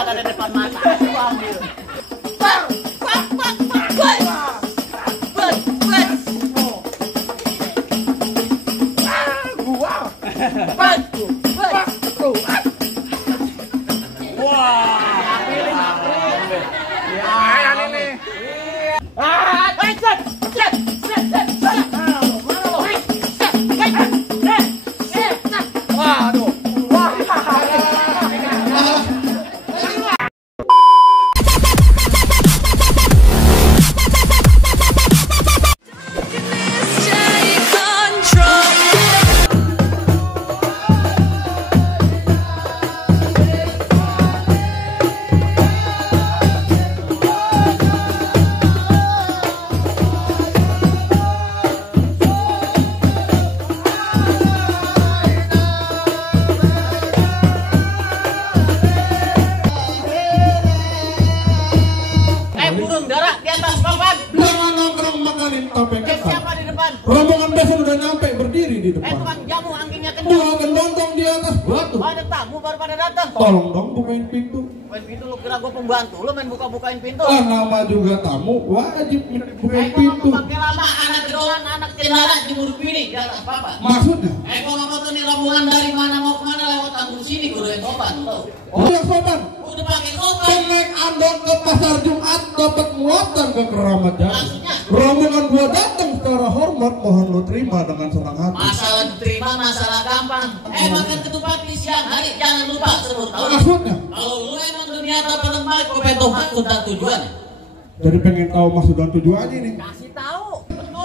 udah ada di depan mata. Aku ambil. Pak. Siapa di depan? Rombongan besok udah nyampe berdiri di depan. Tukang jamu anginnya kencang. Dua gendong di atas batu. Ada tamu baru pada datang. Tolong dong bukain pintu. Bukain pintu, lu kira gua pembantu, lu main bukain pintu. Nama juga tamu, wajib bukain pintu. Pakai lama anak kedolan, anak kenara jemur piring di atas papan. Maksudnya? Gua nggak mau tuh nih rombongan dari mana mau kemana lewat kampung sini gua yang sopan, tau? Oh yang sopan. Udah pakai sopan. Naik andong ke pasar Jumat dapat muatan ke Keramat Jati. Maksudnya? Rombongan gua datang secara hormat, mohon lo terima dengan senang hati. Masalah diterima, masalah gampang. Makan ketupat di siang hari, jangan lupa sebut tahu. Maksudnya? Kalau lu emang dunia dapat tempat, kau pengen maksud dan tujuan. Jadi pengen tahu maksud dan tujuannya nih. Kasih tahu.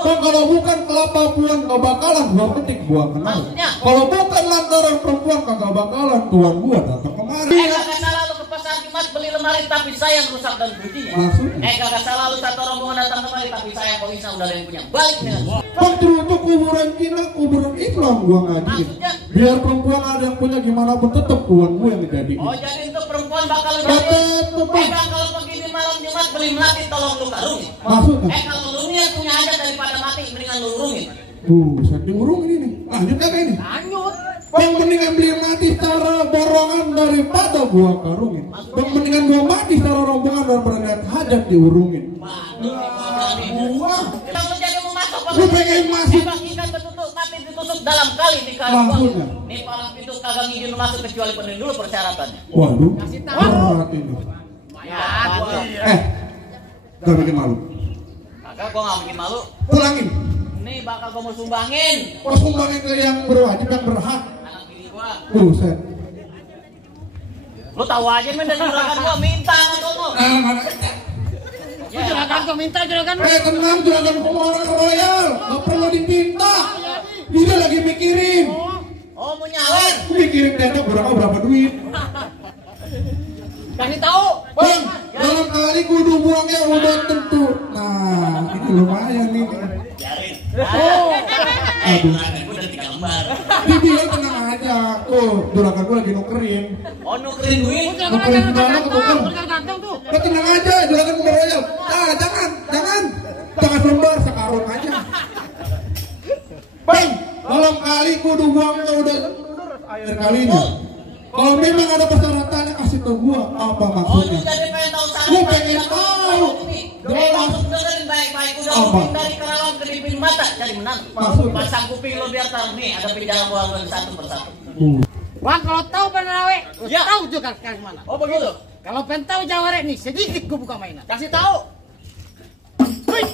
Kan kalau bukan kelapa bulan gak bakalan gua petik gua kenal. Maksudnya? Kalau bukan lantaran perempuan kagak bakalan tuan gua datang kemari. Kagak salah lu ke pasar Jumat beli lemari tapi sayang rusak dan bunyinya. Maksudnya? Kagak salah lu satu rombongan datang kemari tapi sayang kau bisa udah ada yang punya. Balik dengan. Waktu itu kuburan Cina, kuburan Islam gua ngaji. Maksudnya? Biar perempuan ada yang punya gimana pun tetep tuan gua yang jadi. Oh jadi untuk perempuan bakal Tetep, jadi. tetep. Kalau begini malam Jumat beli melati tolong lu karungin. Maksudnya? Kalau lu niat punya hajat daripada mati mendingan lu urungin. Saya diurung ini nih. Lanjut kagak ini? Lanjut. Bang mendingan beli mati secara borongan daripada gua karungin. Bang mendingan gua mati secara rombongan daripada niat hajat diurungin. Gua Kalau jadi mau masuk, Lu pengen masuk. Emang ikan betutuk mati ditusuk dalam kali di kali. Maksudnya? Nih palang pintu kagak ngizin lu masuk kecuali penuhin dulu persyaratannya. waduh. Kasih tahu. Berat ini. Ya, Gak bikin malu. kagak gua nggak bikin malu. Pulangin. Nih bakal gua mau sumbangin. Pas sumbangin ke yang berwajib yang berhak. Anak bini gua. Buset. Lu tahu aja men dari juragan gua minta sama sono. Mana? Ya, juragan gua minta juragan. Tenang juragan orang royal. Gak perlu dipinta. Dia lagi mikirin. Oh mau nyawer. Mikirin tenda berapa duit. Kasih tahu. Bang, dalam kali kudu buangnya udah tentu. Nah, ini lumayan nih. Oh. Aduh. Gua udah 3 lembar. Dibilang tenang aja. Tuh, juragan gua lagi nukerin. Oh nukerin duit. Nukerin gimana ketuker? Tenang aja, juragan mau royal. Jangan lembar sekarun aja. Bang, dalam kali kudu buangnya udah air kalinya. Kalau memang ada persyaratannya kasih tau gua apa Oh lu maksudnya. jadi pengen tahu syarat. Gua pengen tahu. Jelas. Dengerin baik-baik. Udah Apa? kuping dari Karawang ke Dipin Mata cari menantu. Maksud? Pasang kuping lo biar tahu nih ada pinjaman gua ambil satu persatu. Bang, kalau tahu Penarawe, Ya. tahu juga sekarang mana. Oh begitu. Kalau pengen tahu Jaware nih, sedikit gue buka mainan. Kasih tahu. Wih.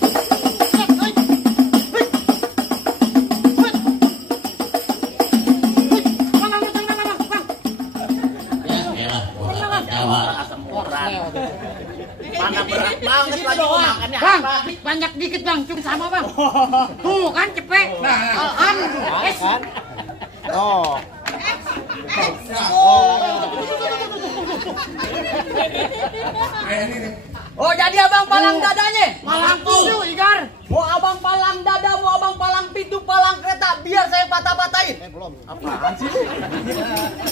Mana berat banget lagi makannya Bang, apa? banyak dikit bang, cuma sama bang. Tuh kan cepet. Kan. Oh. Oh jadi abang palang dadanya? Malang tujuh, Igar. Mau abang palang dada, mau abang palang pintu, palang kereta, biar saya patah-patahin. Belum. Apaan sih?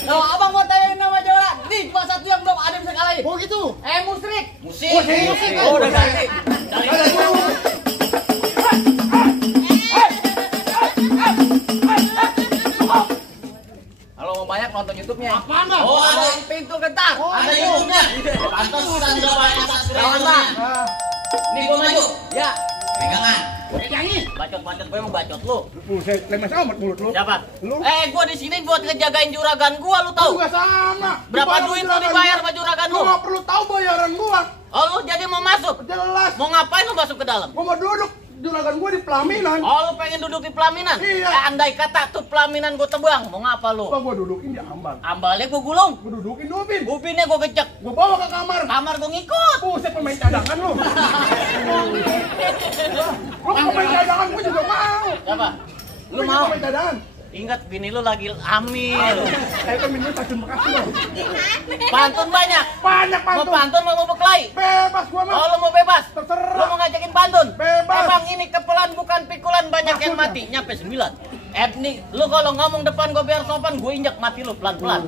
Kalau abang mau tanya nama Jawa, nih cuma satu yang belum ada yang bisa kalahin. Oh gitu. Musrik. Musik. Musik. Oh udah ganti. Kalau mau banyak nonton YouTube YouTube-nya. Apaan, Bang? Oh, ada pintu gentar. Ada YouTube-nya. Pantesan udah banyak subscriber. Bang. Nih gua maju. Ya. Pegangan. Yang ini. Bacot-bacot gue mau bacot lu. Buset, lemes amat mulut lu. Siapa? Lu. Gua di sini buat ngejagain juragan gua, lu tahu? Juga sama. Berapa duit lu dibayar sama juragan lu? Gua nggak perlu tahu bayaran gua. Oh, lu jadi mau masuk? Jelas. Mau ngapain lu masuk ke dalam? Gua mau duduk juragan gua di pelaminan. Oh, lu pengen duduk di pelaminan? Iya. Andai kata tuh pelaminan gua tebang, mau ngapa lu? Gua dudukin di ambang. Ambalnya gua gulung, Gua dudukin di ubin. ubinnya gua gecek, Gua bawa ke kamar. kamar gua ngikut. Buset, pemain cadangan lu. Lu pemain cadangan gua juga mau. Siapa? Lu Gua juga mau? pemain cadangan. Ingat bini lu lagi hamil. Saya kan minum stasiun Bekasi lo. Pantun banyak. Banyak Mau pantun. pantun mau berkelahi? Bebas gua mah. Oh, lu mau bebas? Terserah. Lu mau ngajakin pantun? Bebas. Emang ini kepelan bukan pikulan, banyak yang mati. Nyampe 9. Nih, lu kalau ngomong depan gue biar sopan, gue injak mati lu pelan-pelan.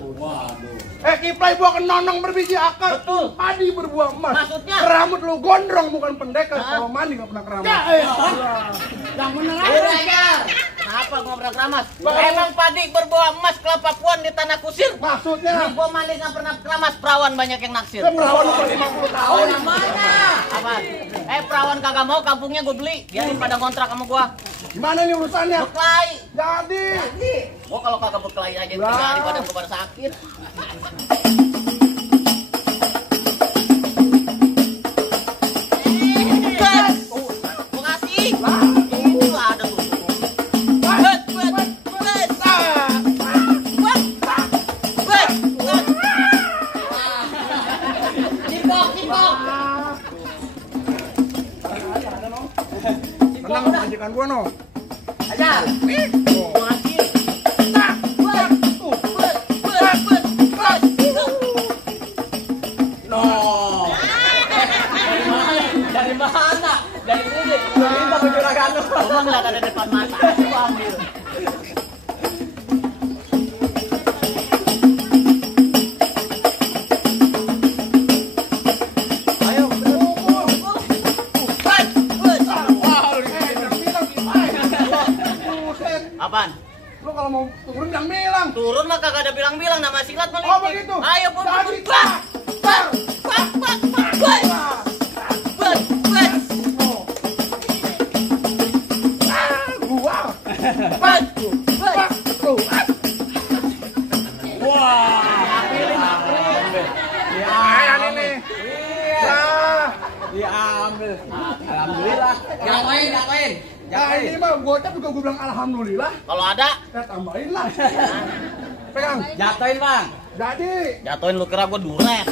Kiplai buah kenonong berbiji akar. Betul. Padi berbuah emas. Maksudnya? Rambut lu gondrong bukan pendekar. Hah? Kalau mandi nggak pernah keramas. Yang bener Berajar. Kenapa ngobrol keramas? Emang padi berbuah emas, kelapa puan di tanah kusir. Maksudnya? Ini gua mandi nggak pernah keramas, perawan banyak yang naksir. Perawan umur 50 tahun. Mana? Apa? Perawan kagak mau, kampungnya gue beli. Biarin pada kontrak sama gua. Gimana nih urusannya? Berkelahi. Jadi. Gua kalau kagak berkelahi aja 3 hari badan gua pada sakit. Gua kasih. Itu ada tuh. Tenang majikan gua no. Ajar. Gua kasih. Dari mana? Dari sini. Minta juragan lu. Gua ngeliat ada depan mata. Gua ambil. Ayo. Apaan? Lu kalau mau turun jangan bilang. Turun mah kagak ada bilang-bilang, nama silat mah Oh licik. begitu. Ayo pun. Jadi. Alhamdulillah. Ngapain? Ya ini mah gocap juga gue bilang alhamdulillah. Kalau ada, Ya tambahin lah. Pegang. jatuhin bang. Jadi. Jatuhin lu kira gua duret.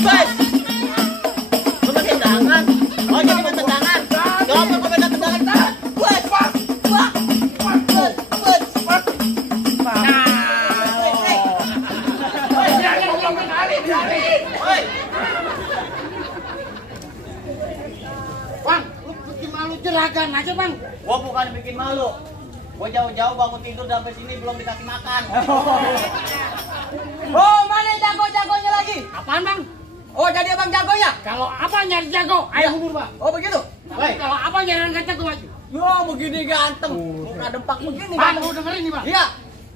Guys, lu main tendangan. Oh jadi main tendangan. Coba kau beda tendangan. Guys, Bang, lu bikin malu jeragan aja, Bang. gua bukan bikin malu. Gua jauh-jauh bangun tidur sampai sini belum dikasih makan. Oh, mana jago-jagonya lagi? Apaan, Bang? Oh, jadi abang jagonya? Kalau apa nyari jago, ayo mundur, Bang. Oh, begitu? Tapi Baik. kalau apa nyari orang ganteng tuh maju. Yo, begini ganteng. Muka dempak begini Bang, ganteng. lu dengerin nih, Bang. Iya.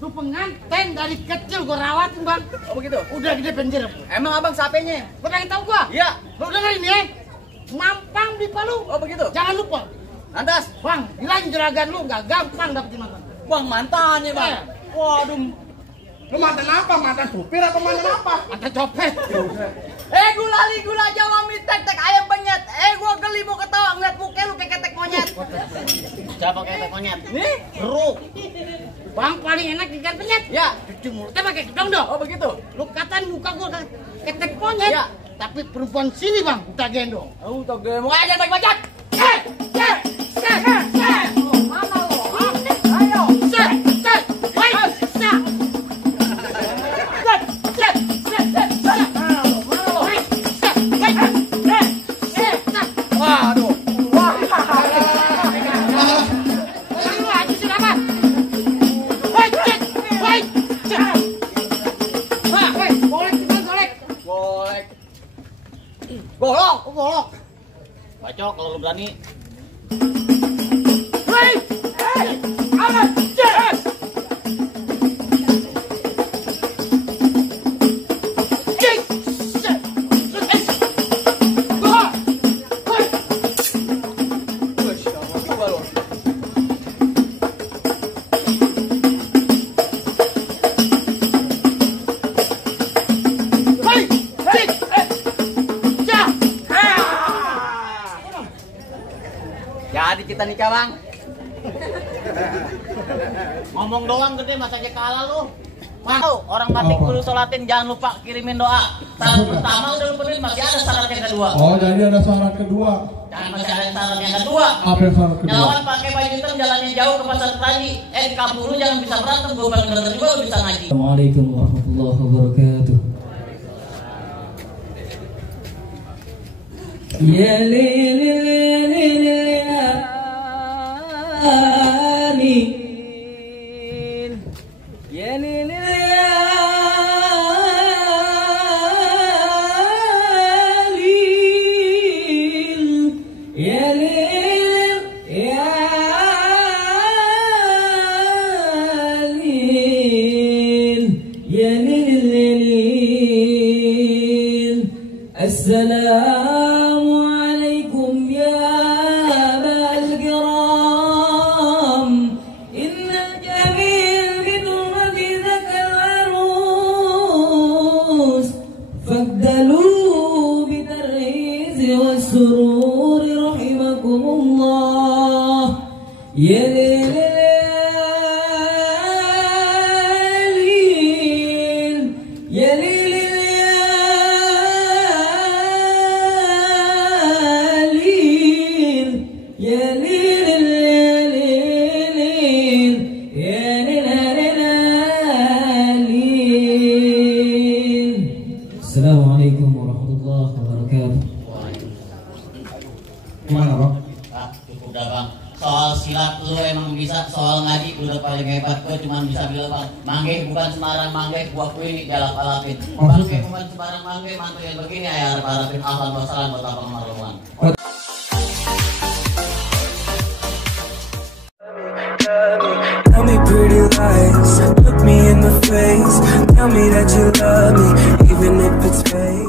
Lu pengantin dari kecil gua rawatin, Bang. Oh, begitu. Udah gede penjara. Emang abang sapenya? Gua pengen tahu gua. Iya. Lu dengerin ya. Mampang di Palu. Oh, begitu. Jangan lupa. Lantas, Bang, bilangin juragan lu nggak gampang dapetin mantan. bang mantannya bang. Waduh. Lu mantan apa? Mantan supir apa mantan apa? Mantan copet. Gulali gula Jawa mie tek ayam penyet. Gua geli mau ketawa ngeliat muka lu kayak ketek monyet. Siapa kayak ketek monyet? Nih, jeruk. Bang paling enak ikan penyet. Ya. Cuci mulutnya pakai kedong dong. Oh begitu. Lu katain muka gua ketek monyet. Ya. Tapi perempuan sini bang, udah gendong. Oh, tak gue mau aja bacot. Mana lu? Ayo. Waduh. Golok. Bacok kalau lu berani. kita nikah bang. Ngomong doang gede masa aja kalah lu. Mau orang mati kudu sholatin, jangan lupa kirimin doa. Syarat pertama udah lu penuhin, masih ada syarat yang kedua. Oh, jadi ada syarat kedua. Jangan masih ada syarat yang kedua. Apa yang syarat kedua? Nyalawan pakai baju hitam, jalannya jauh ke pasar tadi. Di kampung lu jangan bisa berantem, gue paling bener juga lu bisa ngaji. Assalamualaikum warahmatullahi wabarakatuh. Ya Assalamualaikum ya abal kiram, innal jamil bidurmati zakal arus, faddalu bitarhizi wassururi rahimakumullah. Ya Assalamualaikum warahmatullahi wabarakatuh. Gimana bang? Cukup dah bang. Soal silat lu emang bisa, soal ngaji udah paling hebat. Gue cuma bisa bilang bang, mangge bukan sembarang mangge, buah kue ini jalap alapin. Mangge bukan sembarang mangge, mantu yang begini ayah harap-harapin. Alhamdulillah buat abang maruf.